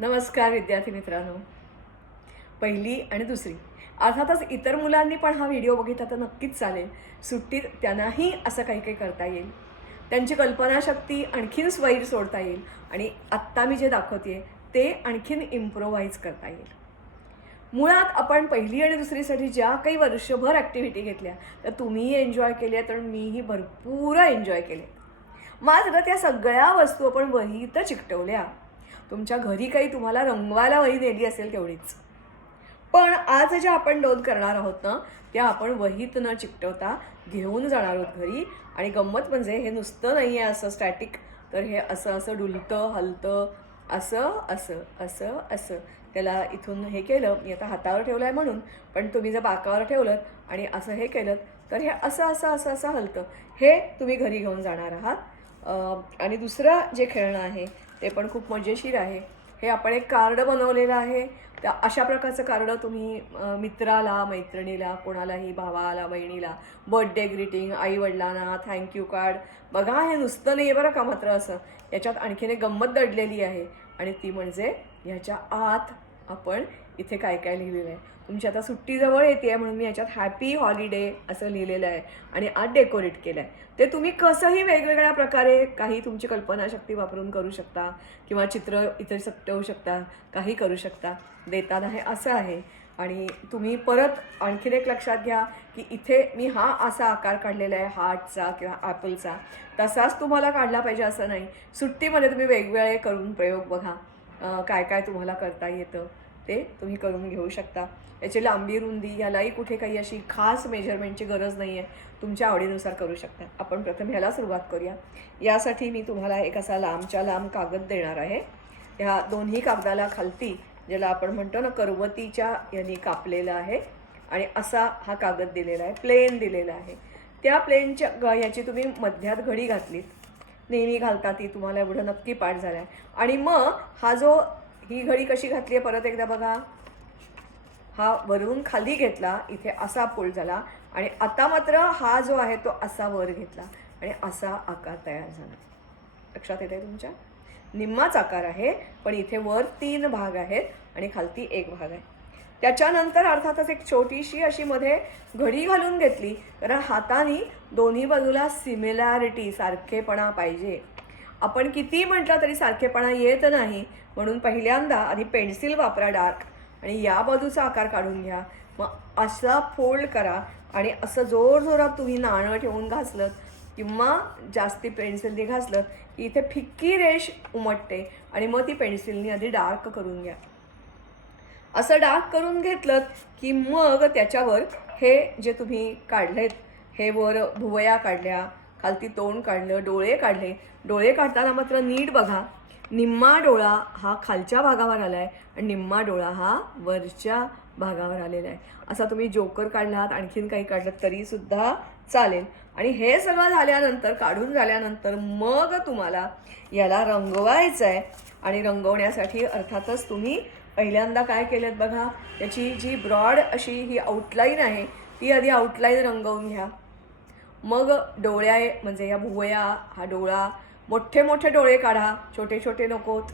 नमस्कार विद्यार्थी मित्रांनो. पहिली आणि दुसरी अर्थातच इतर मुलांनी पण हा व्हिडिओ बघितला तर नक्कीच चालेल. सुट्टीत त्यांनाही असं काही काही करता येईल, त्यांची कल्पनाशक्ती आणखीन स्वैर सोडता येईल आणि आत्ता मी जे दाखवते ते आणखीन इम्प्रोव्हाइज करता येईल. मुळात आपण पहिली आणि दुसरीसाठी ज्या काही वर्षभर ॲक्टिव्हिटी घेतल्या तर तुम्हीही एन्जॉय केल्या तर मीही भरपूर एन्जॉय केले. मात्र त्या सगळ्या वस्तू आपण वहीत चिकटवल्या. तुमच्या घरी काही तुम्हाला रंगवायला वही नेली असेल तेवढीच, पण आज ज्या आपण दोन करणार आहोत ना त्या आपण वहीत न चिकटवता घेऊन जाणार आहोत घरी. आणि गंमत म्हणजे हे नुसतं नाही आहे असं स्टॅटिक, तर हे असं असं डुलतं हलतं, असं असं असं असं. त्याला इथून हे केलं, मी आता हातावर ठेवलं आहे म्हणून, पण तुम्ही जर बाकावर ठेवलं आणि असं हे केलं तर हे असं असं असं असं हलतं. हे तुम्ही घरी घेऊन जाणार आहात. आणि दुसरं जे खेळणं आहे ते पण खूप मजेशीर आहे. हे आपण एक कार्ड बनवलेलं आहे. त्या अशा प्रकारचं कार्ड तुम्ही मित्राला, मैत्रिणीला, कोणालाही, भावाला, बहिणीला बर्थडे ग्रीटिंग, आईवडिलांना थँक्यू कार्ड. बघा हे नुसतं नाही आहे बरं का, मात्र असं याच्यात आणखीन एक गंमत दडलेली आहे आणि ती म्हणजे ह्याच्या आत आपण इथे काय काय लिहिलेलं आहे. तुमची आता सुट्टी जवळ येते आहे म्हणून मी याच्यात हॅपी हॉलिडे असं लिहिलेलं आहे आणि आत डेकोरेट केलं आहे. ते तुम्ही कसंही वेगवेगळ्या प्रकारे काही तुमची कल्पनाशक्ती वापरून करू शकता किंवा चित्र इथे चिकटवू शकता, काही करू शकता. देताना हे असं आहे. आणि तुम्ही परत आणखीन एक लक्षात घ्या की इथे मी हा असा आकार काढलेला आहे हार्टचा किंवा ॲपलचा, तसाच तुम्हाला काढला पाहिजे असं नाही. सुट्टीमध्ये तुम्ही वेगवेगळे करून प्रयोग बघा, काय काय तुम्हाला करता येतं ते तुम्ही करून घेऊ शकता. याची लांबी रुंदी यालाही कुठे काही अशी खास मेजरमेंटची गरज नाही आहे, तुमच्या आवडीनुसार करू शकता. आपण प्रथम ह्याला सुरुवात करूया. यासाठी मी तुम्हाला एक असा लांबच्या लांब कागद देणार आहे. ह्या दोन्ही कागदाला खालती ज्याला आपण म्हणतो ना करवतीच्या यांनी कापलेलं आहे आणि असा हा कागद दिलेला आहे, प्लेन दिलेला आहे. त्या प्लेनच्या याची तुम्ही मध्यात घडी घातलीत, नेहमी घालता ती, तुम्हाला एवढं नक्की पाठ झालं आहे. आणि मग हा जो ही घडी कशी घातली आहे परत एकदा बघा. हा वरून खाली घेतला, इथे असा फोल्ड झाला आणि आता मात्र हा जो आहे तो असा वर घेतला आणि असा आकार तयार झाला. लक्षात येत आहे तुमच्या? निम्माच आकार आहे, पण इथे वर 3 भाग आहेत आणि खालती 1 भाग आहे. त्याच्यानंतर अर्थातच एक छोटीशी अशी मध्ये घडी घालून घेतली, कारण हाताने दोन्ही बाजूला सिमिलॅरिटी, सारखेपणा पाहिजे. आपण किती म्हटलं तरी सारखेपणा येत नाही, म्हणून पहिल्यांदा आधी पेन्सिल वापरा डार्क आणि या बाजूचा आकार काढून घ्या. मग असा फोल्ड करा आणि असं जोरजोरात तुम्ही नाणं ठेवून घासलं किंवा जास्ती पेन्सिलने घासलं की इथे फिक्की रेष उमटते आणि मग ती पेन्सिलने आधी डार्क करून घ्या. असं डार्क करून घेतलं की मग त्याच्यावर हे जे तुम्ही काढलेत, हे वर भुवया काढल्या, खालती तोंड काढलं, डोळे काढले. डोळे काढताना मात्र नीट बघा, निम्मा डोळा हा खालच्या भागावर आला आहे आणि निम्मा डोळा हा वरच्या भागावर आलेला आहे. असा तुम्ही जोकर काढलात, आणखीन काही काढलं तरीसुद्धा चालेल. आणि हे सगळं झाल्यानंतर, काढून झाल्यानंतर मग तुम्हाला याला रंगवायचं आहे. आणि रंगवण्यासाठी अर्थातच तुम्ही पहिल्यांदा काय केलं बघा, याची जी ब्रॉड अशी ही आउटलाईन आहे ती आधी आउटलाईन रंगवून घ्या. मग डोळ्या म्हणजे या भुवया, हा डोळा, मोठे मोठे डोळे काढा, छोटे छोटे नकोत.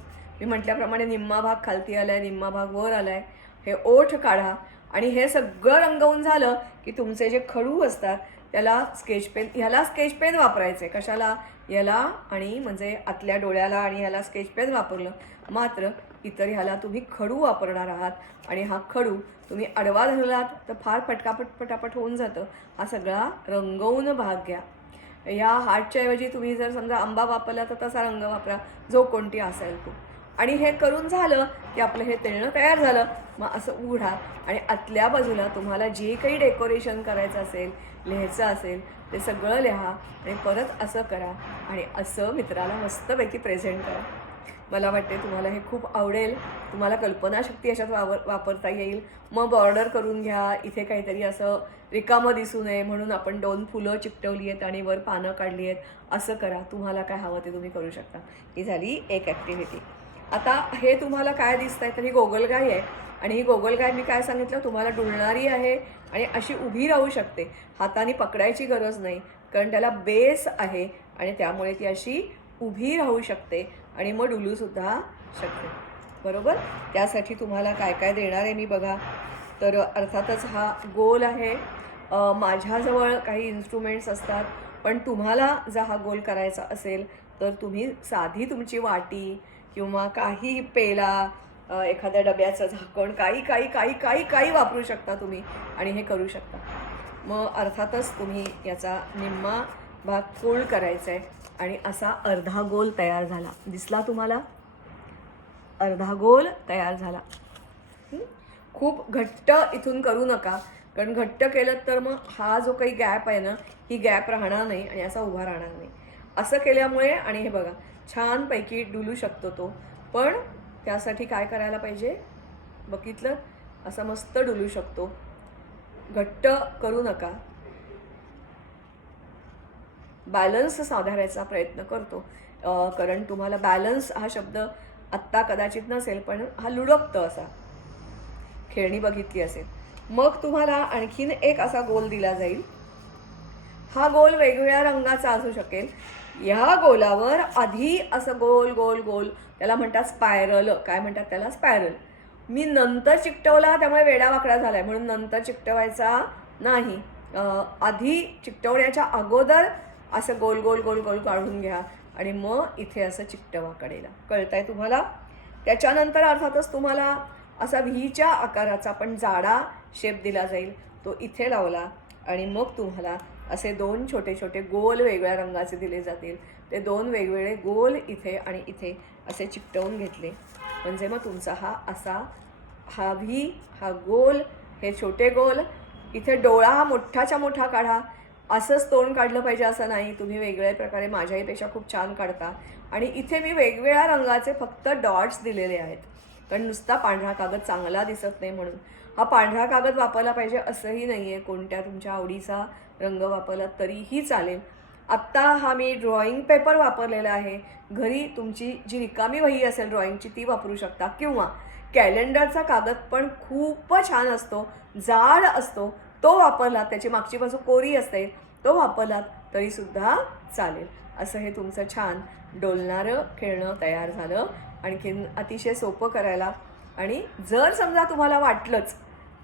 मी म्हटल्याप्रमाणे निम्मा भाग खालती आला आहे, निम्मा भाग वर आला आहे. हे ओठ काढा आणि हे सगळं रंगवून झालं की तुमचे जे खडू असतात त्याला स्केच पेन, ह्याला स्केच पेन वापरायचे. कशाला? याला आणि म्हणजे आतल्या डोळ्याला आणि ह्याला स्केच पेन वापरलं, मात्र इतर ह्याला तुम्ही खडू वापरणार आहात. आणि हा खडू तुम्ही आडवा धरलात तर फार पटापट होऊन जातं. हा सगळा रंगवून भाग घ्या. या हार्टच्या ऐवजी तुम्ही जर समजा आंबा वापरला तर तसा रंग वापरा, जो कोणती असेल तो. आणि हे करून झालं की आपलं हे तेलणं तयार झालं. मग असं उघडा आणि आतल्या बाजूला तुम्हाला जे काही डेकोरेशन करायचं असेल, लिहायचं असेल ते सगळं लिहा आणि परत असं करा आणि असं मित्राला मस्तपैकी प्रेझेंट करा. मला वाटते तुम्हाला हे खूप आवडेल. तुम्हाला कल्पनाशक्ती याच्यात वापरता येईल. मग बॉर्डर करून घ्या. इथे काहीतरी असं रिकामं दिसू नये म्हणून आपण 2 फुलं चिकटवली आहेत आणि वर पानं काढली आहेत. असं करा. तुम्हाला काय हवं ते तुम्ही करू शकता. ही झाली एक ॲक्टिव्हिटी. आता हे तुम्हाला काय दिसतंय तर ही गोगलगाय आहे आणि ही गोगलगाय मी काय सांगितलं तुम्हाला, डुलणारी आहे आणि अशी उभी राहू शकते. हाताने पकडायची गरज नाही, कारण त्याला बेस आहे आणि त्यामुळे ती अशी उभी राहू शकते आणि मग डुलूसुद्धा शकते. बरोबर. त्यासाठी तुम्हाला काय काय देणार आहे मी बघा. तर अर्थातच हा गोल आहे. माझ्याजवळ काही इन्स्ट्रुमेंट्स असतात, पण तुम्हाला जर हा गोल करायचा असेल तर तुम्ही साधी तुमची वाटी किंवा काही पेला, एखाद्या डब्याचं झाकण, काही काही काही काही काही वापरू शकता तुम्ही आणि हे करू शकता. मग अर्थातच तुम्ही याचा निम्मा भाग फोल्ड करायचा आहे आणि असा अर्धा गोल तयार झाला. दिसला तुम्हाला? अर्धा गोल तयार झाला. खूप घट्ट इथून करू नका, कारण घट्ट केलं तर मग हा जो काही गॅप आहे ना, ही गॅप राहणार नाही आणि असा उभा राहणार नाही. असं केल्यामुळे आणि हे बघा छानपैकी डुलू शकतो तो. पण त्यासाठी काय करायला पाहिजे बघितलं, असा मस्त डुलू शकतो. घट्ट करू नका, बॅलन्स साधारायचा प्रयत्न करतो. कारण तुम्हाला बॅलन्स हा शब्द आत्ता कदाचित नसेल, पण हा लुडकतं असा खेळणी बघितली असेल. मग तुम्हाला आणखीन एक असा गोल दिला जाईल. हा गोल वेगवेगळ्या रंगाचा असू शकेल. ह्या गोलावर आधी असं गोल गोल गोल, त्याला म्हणतात स्पायरल. काय म्हणतात त्याला? स्पायरल. मी नंतर चिकटवला त्यामुळे वेडावाकडा झालाय, म्हणून नंतर चिकटवायचा नाही. आधी चिकटवण्याच्या अगोदर असं गोल गोल गोल गोल काढून घ्या आणि मग इथे असं चिकटवा कडेला. कळतंय तुम्हाला? त्याच्यानंतर अर्थातच तुम्हाला असा व्हीच्या आकाराचा पण जाडा शेप दिला जाईल. तो इथे लावला आणि मग तुम्हाला असे 2 छोटे छोटे गोल वेगळ्या रंगाचे दिले जातील. ते 2 वेगवेगळे गोल इथे आणि इथे असे चिकटवून घेतले म्हणजे मग तुमचा हा असा हा व्ही, हा गोल, हे छोटे गोल. इथे डोळा हा मोठाच्या मोठा काढा. असंच तोंड काढलं पाहिजे असं नाही, तुम्ही वेगळ्या प्रकारे माझ्याहीपेक्षा खूप छान काढता. आणि इथे मी वेगवेगळ्या रंगाचे फक्त डॉट्स दिलेले आहेत, कारण नुसता पांढरा कागद चांगला दिसत नाही म्हणून. हा पांढरा कागद वापरला पाहिजे असंही नाही आहे, कोणत्या तुमच्या आवडीचा रंग वापरला तरीही चालेल. आत्ता हा मी ड्रॉइंग पेपर वापरलेला आहे. घरी तुमची जी रिकामी वही असेल ड्रॉइंगची ती वापरू शकता, किंवा कॅलेंडरचा कागद पण खूप छान असतो, जाड असतो, तो वापरलात, त्याची मागची बाजू कोरी असते, तो वापरलात तरीसुद्धा चालेल. असं हे तुमचं छान डोलणारं खेळणं तयार झालं. आणखीन अतिशय सोपं करायला. आणि जर समजा तुम्हाला वाटलंच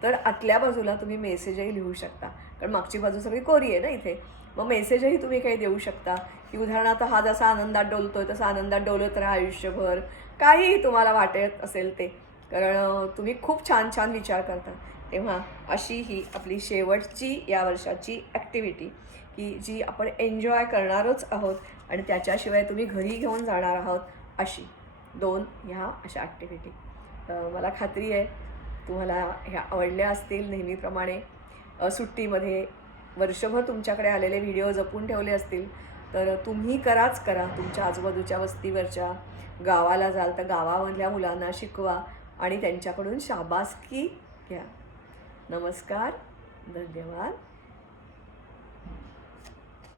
तर आतल्या बाजूला तुम्ही मेसेजही लिहू शकता, कारण मागची बाजू सगळी कोरी आहे ना इथे. मग मेसेजही तुम्ही काही देऊ शकता, की उदाहरणार्थ हा जसा आनंदात डोलतोय तसा आनंदात डोलत राहा आयुष्यभर, काहीही तुम्हाला वाटत असेल ते. कारण तुम्ही खूप छान छान विचार करता. तेव्हा अशी ही आपली शेवटची या वर्षाची ॲक्टिव्हिटी, की जी आपण एन्जॉय करणारच आहोत आणि त्याच्याशिवाय तुम्ही घरी घेऊन जाणार आहोत, अशी 2 ह्या अशा ॲक्टिव्हिटी. मला खात्री आहे तुम्हाला ह्या आवडल्या असतील. नेहमीप्रमाणे सुट्टीमध्ये वर्षभर तुमच्याकडे आलेले व्हिडिओ जपून ठेवले असतील तर तुम्ही कराच करा. तुमच्या आजूबाजूच्या वस्तीवरच्या गावाला जाल तर गावामधल्या मुलांना शिकवा आणि त्यांच्याकडून शाबासकी घ्या. नमस्कार, धन्यवाद.